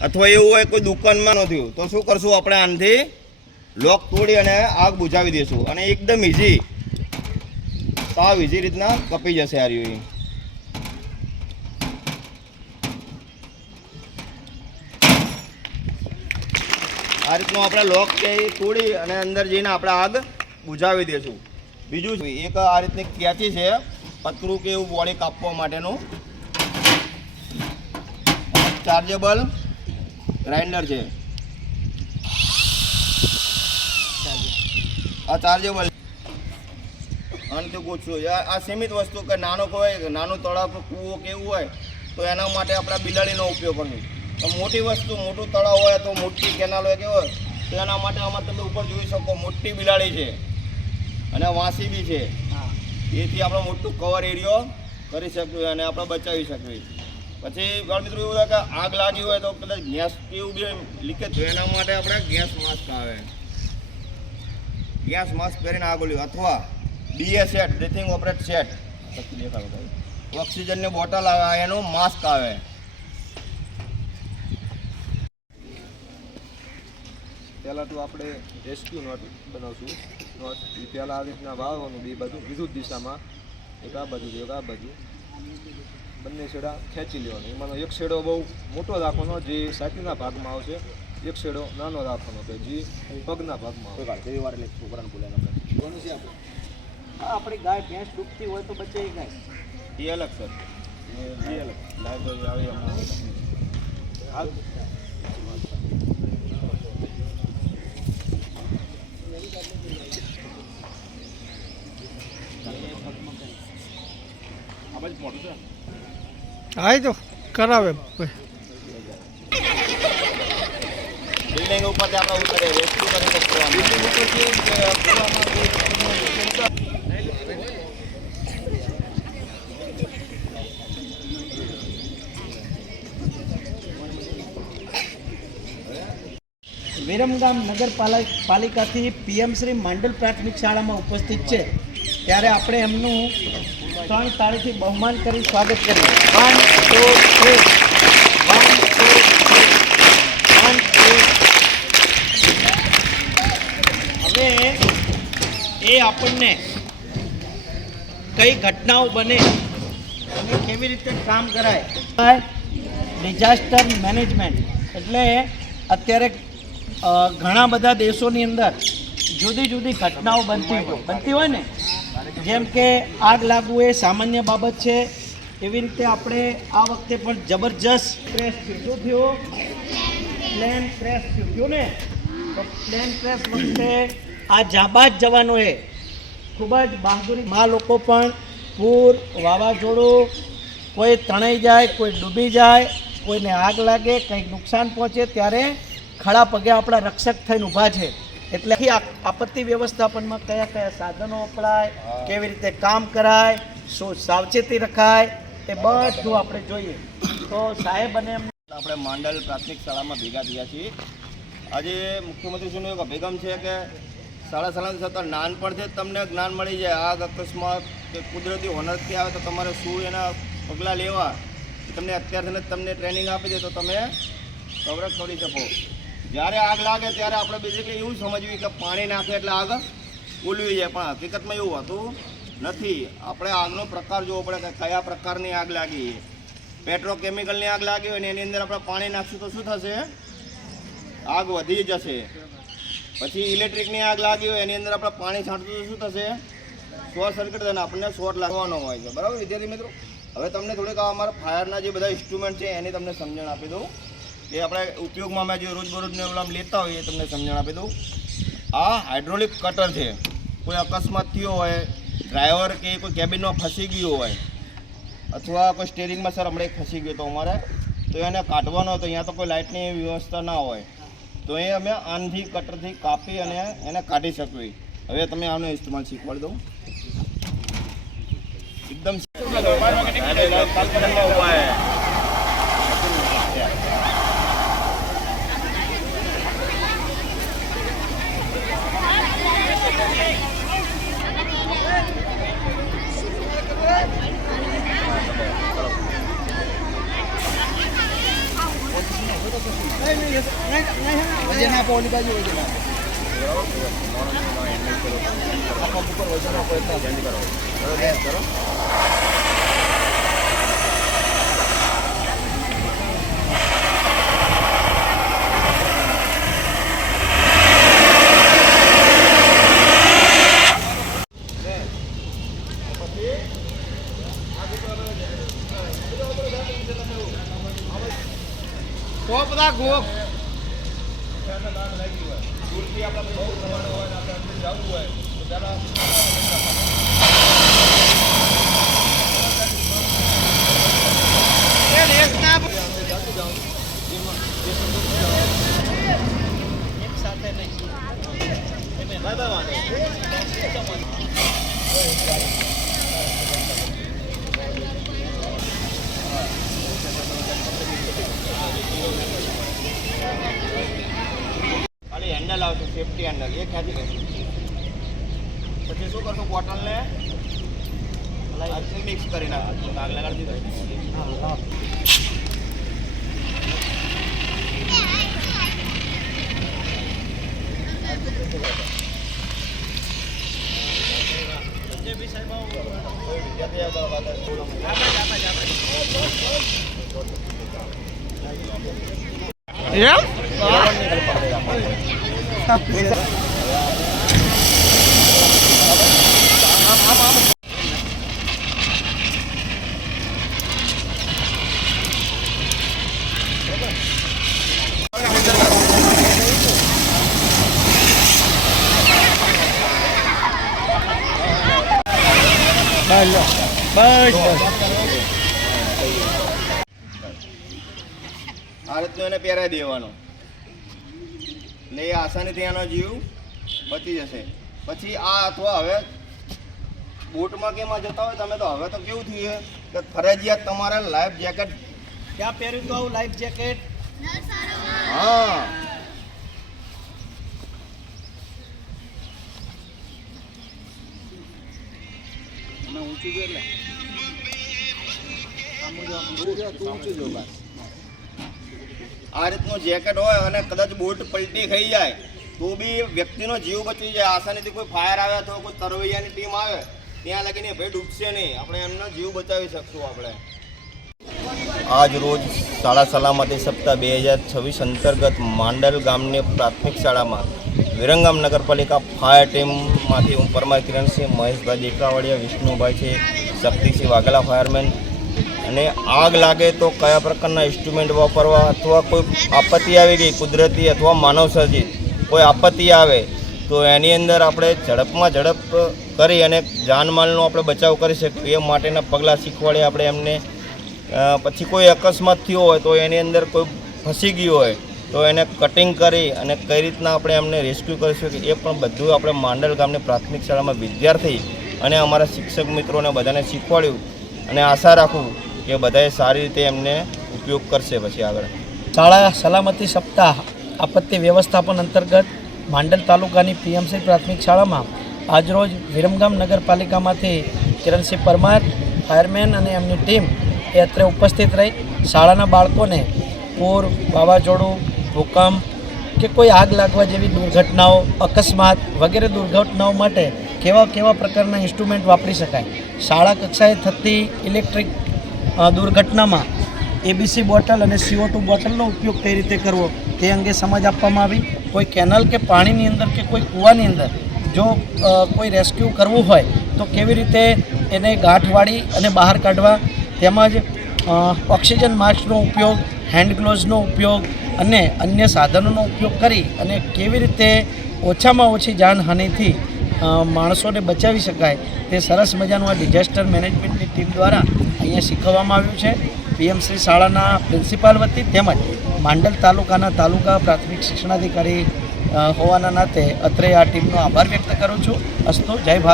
અથવા એવું હોય કોઈ દુકાનમાં નથી તો શું કરશું આપણે આનાથી લોક તોડી અને આગ બુઝાવી દઈશું અને એકદમ ઇઝી સાવ ઇઝી રીતના કપી જશે આ રહ્યું આ રીતનું આપણે લોક કે તોડી અને અંદર જઈને આપણે આગ બુઝાવી દઈશું બીજું એક આ રીતની કેચી છે પતરું કે એવું બોડી કાપવા માટેનું ચાર્જેબલ ગ્રાઇન્ડર છે આ ચાર્જેબલ અંતે પૂછશું આ સીમિત વસ્તુ કે નાનો કોઈ નાનું તળાવ કૂવો કેવું હોય તો એના માટે આપણે બિલાડીનો ઉપયોગ કરશું તો મોટી વસ્તુ મોટું તળાવ હોય તો મોટી કેનાલ હોય કે હોય તો એના માટે આમાં તમે ઉપર જોઈ શકો મોટી બિલાડી છે અને વાંસી બી છે એથી આપણે મોટું કવર એરિયો કરી શકીએ અને આપણે બચાવી શકીએ પછી બાળ મિત્રો એવું હોય કે આગ લાગી હોય તો કદાચ ગેસ કેવું બી લીકેજ થયું એના માટે આપણે ગેસ માસ્ક આવે ગેસ માસ્ક પહેરીને આગ ઓલ્યું અથવા BA set breathing operate set દેખાડો ઓક્સિજનની બોટલ આવે એનું માસ્ક આવે પહેલાં તો આપણે રેસ્ક્યુ નોટ બનાવશું નોટ એ પહેલાં આવી રીતના વાવવાનું બે બાજુ વિરુદ્ધ દિશામાં એક આ બાજુ એક આ બાજુ બંને છેડા ખેંચી લેવાનો એમાંનો એક છેડો બહુ મોટો રાખવાનો જે છાતીના ભાગમાં આવશે એક છેડો નાનો રાખવાનો કે જે પગના ભાગમાં આવશે છોકરાને બોલાવે આપણી ગાય ભેંસ ડૂબતી હોય તો બચે ગાય એ અલગ સર એ અલગ લાઈવ આવે હાલ હા તો કરાવે બિલ્ડિંગ ઉપરથી આપણે ઉતરે રેસ્ક્યુ કરી શકીએ બિલ્ડિંગ ઉપરથી વિરમગામ નગરપાલિકાથી PM શ્રી માંડલ પ્રાથમિક શાળામાં ઉપસ્થિત છે ત્યારે આપણે એમનું 3 તાળીથી બહુમાન કરી સ્વાગત કરીએ 1 2 3 હવે એ આપણને કઈ ઘટનાઓ બને અને કેવી રીતે કામ કરાય ડિઝાસ્ટર મેનેજમેન્ટ એટલે અત્યારે ઘણા બધા દેશોની અંદર જુદી જુદી ઘટનાઓ બનતી હોય ને જેમ કે આગ લાગવું એ સામાન્ય બાબત છે એવી રીતે આપણે આ વખતે પણ જબરજસ્ત ક્રેશ થયું થયો પ્લેન ક્રેશ થયું ને તો પ્લેન ક્રેશ વખતે આ જાબાજ જવાનોએ ખૂબ જ બહાદુરી માં લોકો પણ પૂર વાવાઝોડું કોઈ તણાઈ જાય કોઈ ડૂબી જાય કોઈને આગ લાગે કંઈક નુકસાન પહોંચે ત્યારે ખડા પગે આપણા રક્ષક થઈને ઊભા છે એટલે આપત્તિ વ્યવસ્થાપનમાં કયા કયા સાધનો વપરાય કેવી રીતે કામ કરાય શું સાવચેતી રખાય એ બધું આપણે જોઈએ તો સાહેબ અને આપણે માંડલ પ્રાથમિક શાળામાં ભેગા થયા છીએ આજે મુખ્યમંત્રીશ્રીનો એક અભિગમ છે કે શાળા છતાં નાનપણથી જ તમને જ્ઞાન મળી જાય આગ અકસ્માત કે કુદરતી હોનરથી આવે તો તમારે શું એના પગલાં લેવા તમને અત્યારથી જ તમને ટ્રેનિંગ આપી દે તો તમે કવરેજ કરી શકો જ્યારે આગ લાગે ત્યારે આપણે બેઝિકલી એવું સમજવી કે પાણી નાખે એટલે આગ ઓલવી જાય પણ હકીકતમાં એવું હોતું નથી આપણે આગનો પ્રકાર જોવો પડે કે કયા પ્રકારની આગ લાગી પેટ્રોકેમિકલની આગ લાગી હોય ને એની અંદર આપણે પાણી નાખશું તો શું થશે આગ વધી જશે પછી ઇલેક્ટ્રિકની આગ લાગી હોય એની અંદર આપણે પાણી છાંટશું તો શું થશે શોર્ટ સર્કિટ થઈને આપણને શોર્ટ લાગવાનો હોય છે બરાબર વિદ્યાર્થી મિત્રો હવે તમને થોડીક અમારા ફાયરના જે બધા ઇન્સ્ટ્રુમેન્ટ છે એની તમને સમજણ આપી દઉં એ આપણે ઉપયોગમાં અમે જે રોજબરોજને ઓલા લેતા હોઈએ એ તમને સમજણ આપી દઉં આ હાઇડ્રોલિક કટર છે કોઈ અકસ્માત થયો હોય ડ્રાઈવર કે કોઈ કેબિનમાં ફસી ગયો હોય અથવા કોઈ સ્ટેરિંગમાં સર હમણાં ફસી ગયો તો અમારે તો એને કાઢવાનો હતો અહીંયા તો કોઈ લાઇટની વ્યવસ્થા ના હોય તો એ અમે આનથી કટરથી કાપી અને એને કાઢી શકીએ હવે તમે આનો ઇસ્તેમાલ શીખવાડી દઉં એકદમ વજન આપો ઓલી બાજુ વજન આપો આખા ઉપર વજન આપો એટલા ચેન્જ કરો કરો બધા ગોખ એક સાથે ખાલી હેન્ડલ આવશે સેફટી હેન્ડલ એ ક્યાંથી લેશું પછી શું કરશું બોટલને મિક્સ કરી નાખશું આગ લગાડી દીધો આ રીતનું એને પહેરાવી દેવાનો એટલે એ આસાનીથી એનો જીવ બચી જશે પછી આ અથવા હવે બોટમાં કેમાં જતા હોય તમે તો હવે તો કેવું થયું છે કે ફરજિયાત તમારે લાઈફ જેકેટ ક્યાં પહેર્યું તો આવું લાઈફ જેકેટ હા ઊંચું જો એટલે ઊંચું જો બસ આ રીતનું જેકેટ હોય અને કદાચ બોટ પલટી ખાઈ જાય તો બી વ્યક્તિનો જીવ બચી જાય આસાનીથી કોઈ ફાયર આવે અથવા કોઈ તરવૈયાની ટીમ આવે ત્યાં લગીને ભાઈ ડૂબશે નહીં આપણે એમનો જીવ બચાવી શકશું આપણે આજ રોજ શાળા સલામતી સપ્તાહ 2026 અંતર્ગત માંડલ ગામની પ્રાથમિક શાળામાં વિરંગામ નગરપાલિકા ફાયર ટીમમાંથી હું પરમાર કિરણસિંહ મહેશભાઈ દેકાવાડિયા વિષ્ણુભાઈ છે શક્તિસિંહ વાઘેલા ફાયરમેન અને આગ લાગે તો કયા પ્રકારના ઇન્સ્ટ્રુમેન્ટ વાપરવા અથવા કોઈ આપત્તિ આવી ગઈ કુદરતી અથવા માનવસર્જિત કોઈ આપત્તિ આવે તો એની અંદર આપણે ઝડપમાં ઝડપ કરી અને જાનમાલનો આપણે બચાવ કરી શકીએ એ માટેના પગલાં શીખવાડીએ આપણે એમને પછી કોઈ અકસ્માત થયો હોય તો એની અંદર કોઈ ફસી ગયું હોય તો એને કટિંગ કરી અને કઈ રીતના આપણે એમને રેસ્ક્યુ કરી શકીએ એ પણ બધું આપણે માંડલ ગામની પ્રાથમિક શાળામાં વિદ્યાર્થી અને અમારા શિક્ષક મિત્રોને બધાને શીખવાડ્યું અને આશા રાખું કે બધાએ સારી રીતે એમને ઉપયોગ કરશે પછી આગળ શાળા સલામતી સપ્તાહ આપત્તિ વ્યવસ્થાપન અંતર્ગત માંડલ તાલુકાની પીએમસી પ્રાથમિક શાળામાં આજરોજ વિરમગામ નગરપાલિકામાંથી કિરણસિંહ પરમાર ફાયરમેન અને એમની ટીમ એ અત્રે ઉપસ્થિત રહી શાળાના બાળકોને પૂર વાવાઝોડું ભૂકંપ કે કોઈ આગ લાગવા જેવી દુર્ઘટનાઓ અકસ્માત વગેરે દુર્ઘટનાઓ માટે કેવા પ્રકારના ઇન્સ્ટ્રુમેન્ટ વાપરી શકાય શાળા કક્ષાએ થતી ઇલેક્ટ્રિક દુર્ઘટનામાં એબીસી બોટલ અને CO2 બોટલનો ઉપયોગ કઈ રીતે કરવો તે અંગે સમજ આપવામાં આવી કોઈ કેનલ કે પાણીની અંદર કે કોઈ કૂવાની અંદર જો કોઈ રેસ્ક્યુ કરવું હોય તો કેવી રીતે એને ગાંઠ વાળી અને બહાર કાઢવા તેમજ ઓક્સિજન માસ્કનો ઉપયોગ હેન્ડ ગ્લોવ્સનો ઉપયોગ અને અન્ય સાધનોનો ઉપયોગ કરી અને કેવી રીતે ઓછામાં ઓછી જાનહાનિથી માણસોને બચાવી શકાય તે સરસ મજાનું આ ડિઝાસ્ટર મેનેજમેન્ટની ટીમ દ્વારા અહીંયા શીખવવામાં આવ્યું છે પીએમસી શાળાના પ્રિન્સિપાલ વતી તેમજ માંડલ તાલુકાના તાલુકા પ્રાથમિક શિક્ષણાધિકારી હોવાના નાતે અત્રે આ ટીમનો આભાર વ્યક્ત કરું છું. અસ્તુ. જય ભારત.